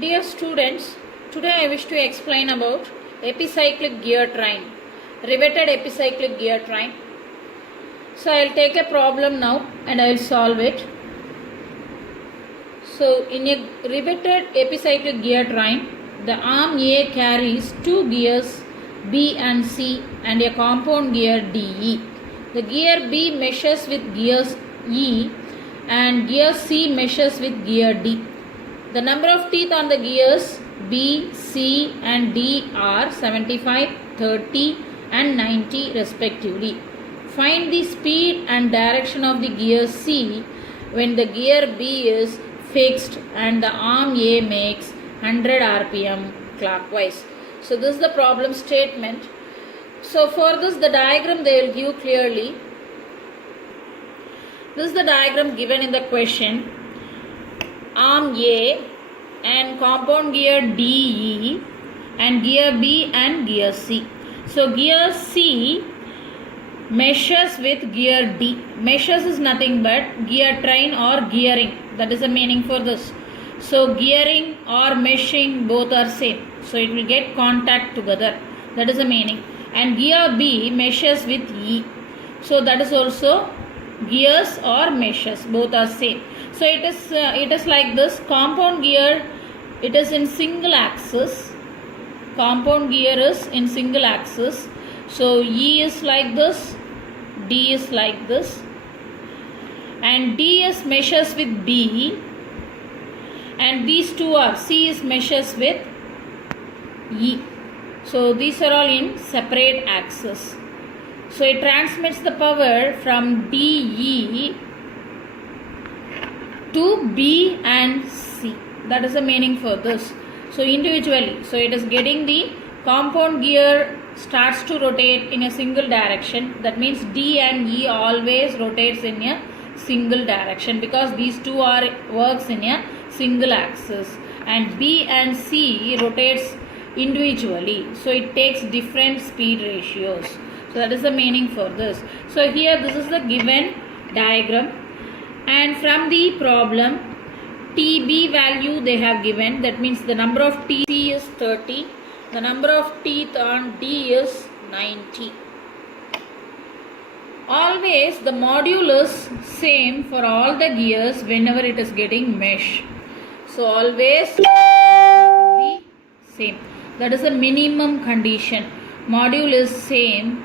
Dear students, today I wish to explain about epicyclic gear train, riveted epicyclic gear train. So I will take a problem now and I will solve it. So in a riveted epicyclic gear train, the arm A carries two gears B and C and a compound gear DE. The gear B meshes with gears E and gear C meshes with gear D. The number of teeth on the gears B, C and D are 75, 30 and 90 respectively. Find the speed and direction of the gear C when the gear B is fixed and the arm A makes 100 rpm clockwise. So this is the problem statement. So for this the diagram they will give clearly. This is the diagram given in the question. Arm A and compound gear DE and gear B and gear C. So gear C meshes with gear D. Meshes is nothing but gear train or gearing. That is the meaning for this. So gearing or meshing both are same. So it will get contact together. That is the meaning. And gear B meshes with E. So that is also gears or meshes, both are same. So it is like this. Compound gear, it is in single axis. Compound gear is in single axis. So E is like this, D is like this, and D is meshes with B, and these two are C is meshes with E. So these are all in separate axis. So it transmits the power from DE to B and C. That is the meaning for this. So individually, so it is getting the compound gear starts to rotate in a single direction. That means D and E always rotates in a single direction because these two are works in a single axis, and B and C rotates individually. So it takes different speed ratios. So that is the meaning for this. So here this is the given diagram, and from the problem TB value they have given. That means the number of teeth is 30. The number of teeth on D is 90. Always the module is same for all the gears whenever it is getting mesh. So always be same. That is the minimum condition. Module is same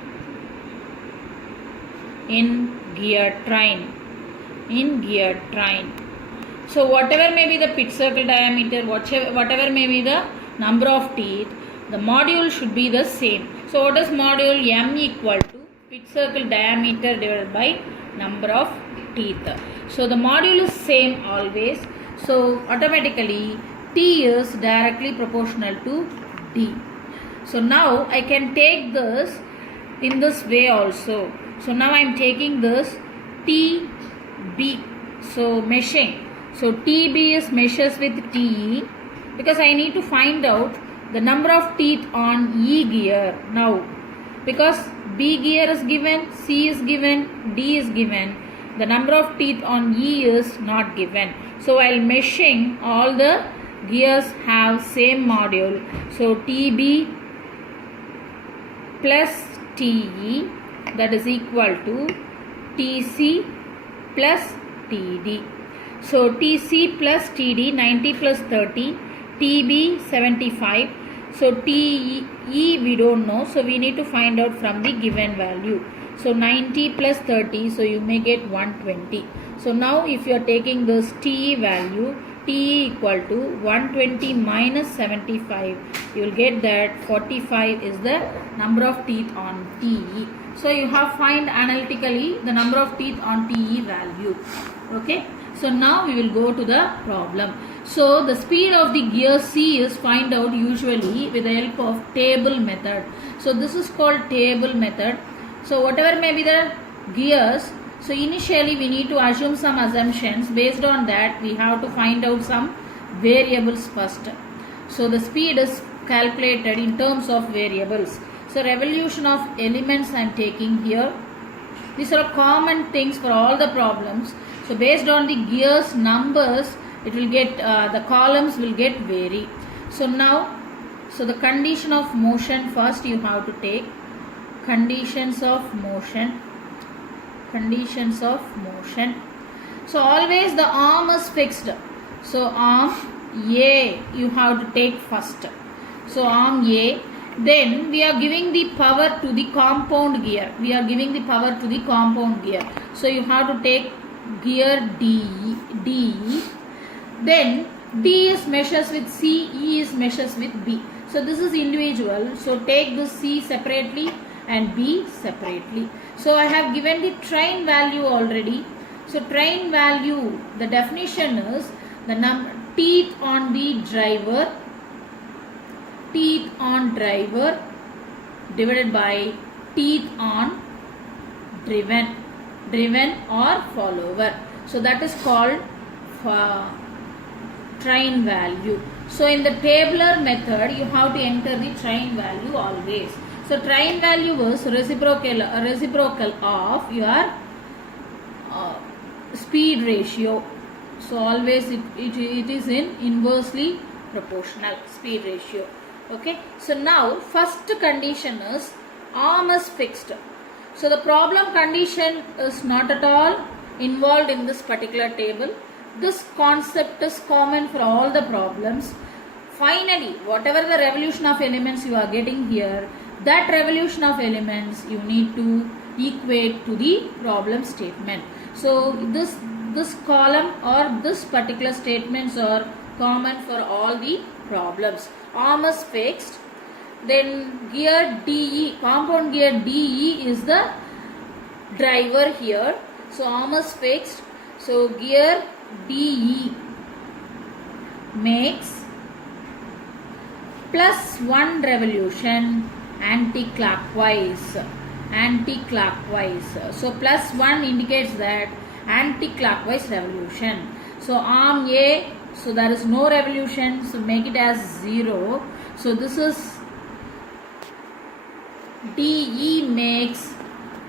in gear train. In gear train. So whatever may be the pit circle diameter, whatever may be the number of teeth, the module should be the same. So what is module? M equal to pit circle diameter divided by number of teeth. So the module is same always. So automatically T is directly proportional to D. So now I can take this in this way also. So now I am taking this TB. So meshing. So TB is meshes with TE because I need to find out the number of teeth on E gear now, because B gear is given, C is given, D is given. The number of teeth on E is not given. So while meshing, all the gears have same module. So TB plus TE, that is equal to TC plus TD. So TC plus TD 90 plus 30, TB 75. So TE we don't know, so we need to find out from the given value. So 90 plus 30, so you may get 120. So now if you are taking this TE value, TE equal to 120 minus 75, you will get that 45 is the number of teeth on TE. So you have find analytically the number of teeth on TE value. Okay. So now we will go to the problem. So the speed of the gear C is find out usually with the help of table method. So this is called table method. So whatever may be the gears, so initially we need to assume some assumptions. Based on that we have to find out some variables first. So the speed is calculated in terms of variables. So revolution of elements I am taking here. These are common things for all the problems. So based on the gears numbers it will get the columns will get vary. So now, so the condition of motion, first you have to take conditions of motion. So always the arm is fixed. So arm A you have to take first. So arm A. Then we are giving the power to the compound gear. So you have to take gear D. Then D is measures with C, E is measures with B. So this is individual. So take this C separately and B separately. So I have given the train value already. So train value, the definition is the teeth on the driver divided by teeth on driven or follower. So that is called train value. So in the tabular method, you have to enter the train value always. So train value is reciprocal of your speed ratio. So always it is in inversely proportional speed ratio. Okay. So now first condition is arm is fixed. So the problem condition is not at all involved in this particular table. This concept is common for all the problems. Finally, whatever the revolution of elements you are getting here, that revolution of elements you need to equate to the problem statement. So this column or this particular statements are common for all the problems. Arm is fixed. Then gear DE, compound gear DE is the driver here. So arm is fixed. So gear DE makes plus 1 revolution anti-clockwise. So plus 1 indicates that anti-clockwise revolution. So arm A, so there is no revolution, so make it as 0. So this is DE makes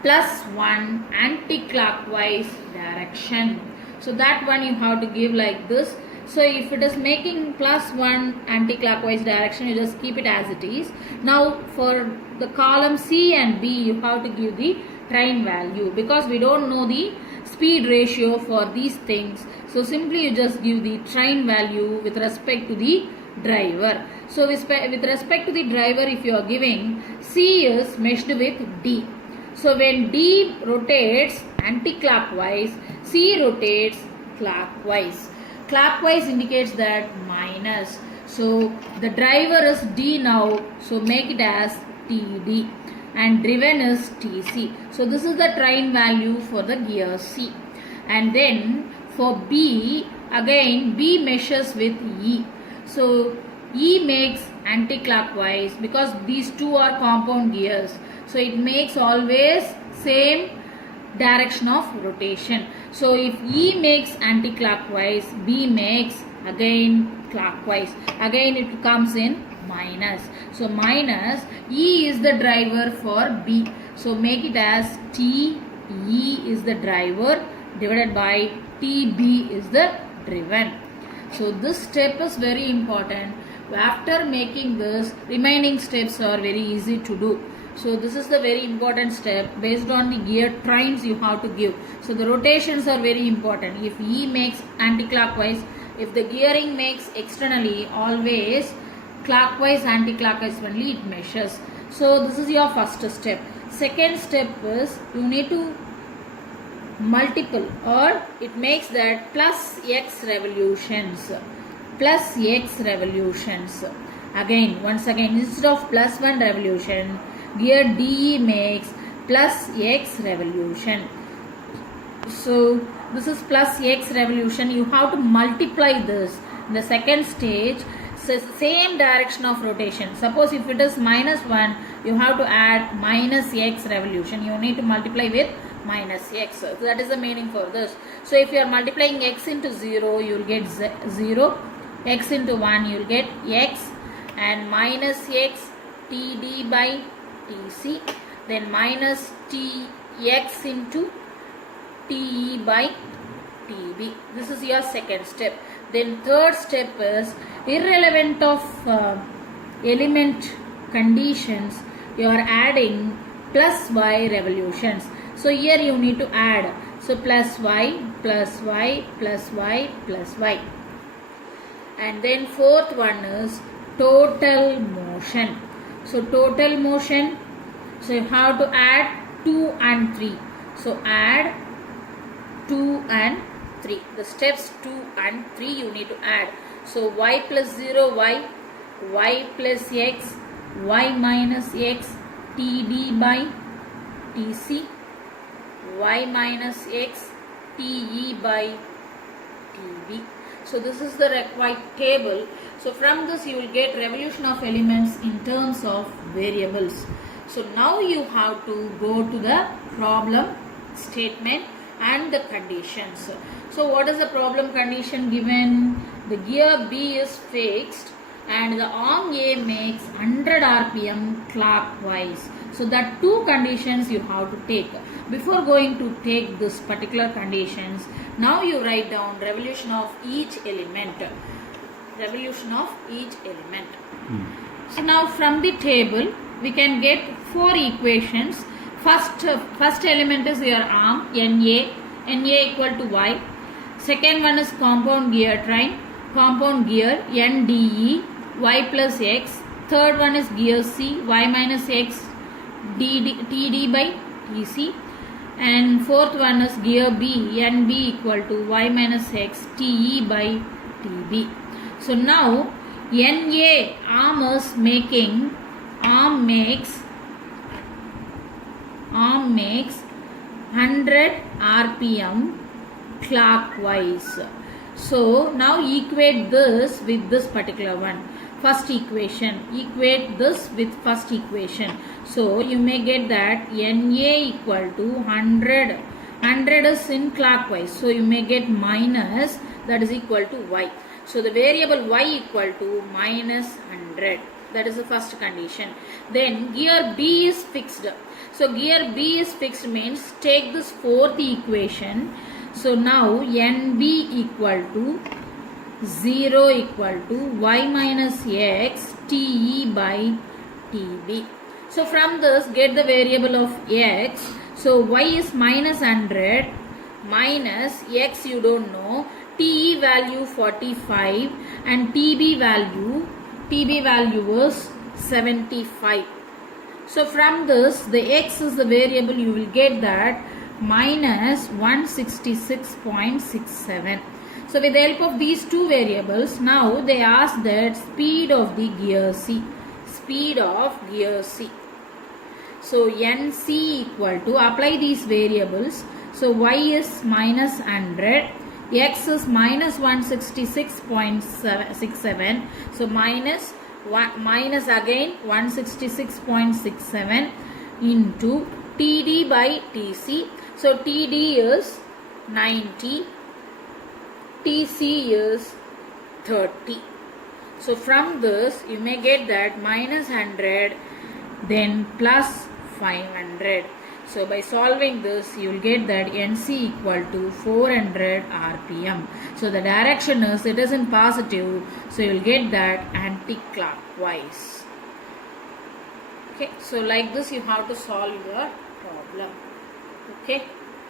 plus 1 anti-clockwise direction. So that one you have to give like this. So if it is making plus 1 anti-clockwise direction, you just keep it as it is. Now for the column C and B, you have to give the train value, because we don't know the speed ratio for these things. So simply you just give the train value with respect to the driver. So with respect to the driver, if you are giving, C is meshed with D. So when D rotates anti-clockwise, C rotates clockwise. Clockwise indicates that minus. So the driver is D now, so make it as TD, and driven is TC. So this is the train value for the gear C. And then for B, again B measures with E. So E makes anti-clockwise because these two are compound gears. So it makes always same direction of rotation. So if E makes anti-clockwise, B makes again clockwise. Again it comes in minus. So minus, E is the driver for B. So make it as TE is the driver divided by TB is the driven. So this step is very important. After making this, remaining steps are very easy to do. So this is the very important step. Based on the gear trains you have to give. So the rotations are very important. If E makes anti-clockwise, if the gearing makes externally, always clockwise, anti-clockwise only it measures. So this is your first step. Second step is you need to multiple, or it makes that plus X revolutions. Again, once again, instead of plus 1 revolution, gear DE makes plus X revolution. So this is plus X revolution. You have to multiply this. In the second stage, so same direction of rotation. Suppose if it is minus 1, you have to add minus X revolution. You need to multiply with minus X. So that is the meaning for this. So if you are multiplying X into 0, you will get 0. X into 1, you will get X, and minus X TD by TC, then minus TX into TE by TB. This is your second step. Then third step is irrelevant of element conditions, you are adding plus y revolutions. So here you need to add. So plus y, plus y, plus y, plus y. And then fourth one is total motion. So total motion, so you have to add 2 and 3. So add 2 and 3. The steps 2 and 3 you need to add. So y plus 0 y plus x, y minus x, td by tc, y minus x, te by tb. So this is the required table. So from this you will get revolution of elements in terms of variables. So now you have to go to the problem statement and the conditions. So what is the problem condition given? The gear B is fixed and the arm A makes 100 RPM clockwise. So that two conditions you have to take. Before going to take this particular conditions, now you write down revolution of each element. Revolution of each element. So now from the table we can get 4 equations. First element is your arm NA equal to y. Second one is compound gear train, compound gear NDE, y plus x. Third one is gear C, y minus x, TD by TC. And fourth one is gear B, NB equal to y minus x, TE by TB. So now NA arm makes 100 RPM clockwise. So now equate this with this particular one. First equation, equate this with first equation. So you may get that NA equal to 100. 100 is in clockwise. So you may get minus, that is equal to y. So the variable y equal to minus 100. That is the first condition. Then gear B is fixed. So gear B is fixed means take this fourth equation. So now NB equal to 0 equal to y minus x TE by TB. So from this get the variable of x. So y is minus 100 minus x you don't know. TE value 45 and TB value is 75. So from this the x is the variable, you will get that minus 166.67. So with the help of these two variables, now they ask that speed of the gear C. Speed of gear C. So NC equal to, apply these variables. So y is minus 100. X is minus 166.67. So minus again 166.67 into TD by TC. So TD is 90. TC is 30. So from this you may get that minus 100 then plus 500. So by solving this you will get that NC equal to 400 RPM. So the direction is, it is in positive, so you will get that anti-clockwise. Okay, so like this you have to solve your problem. Okay.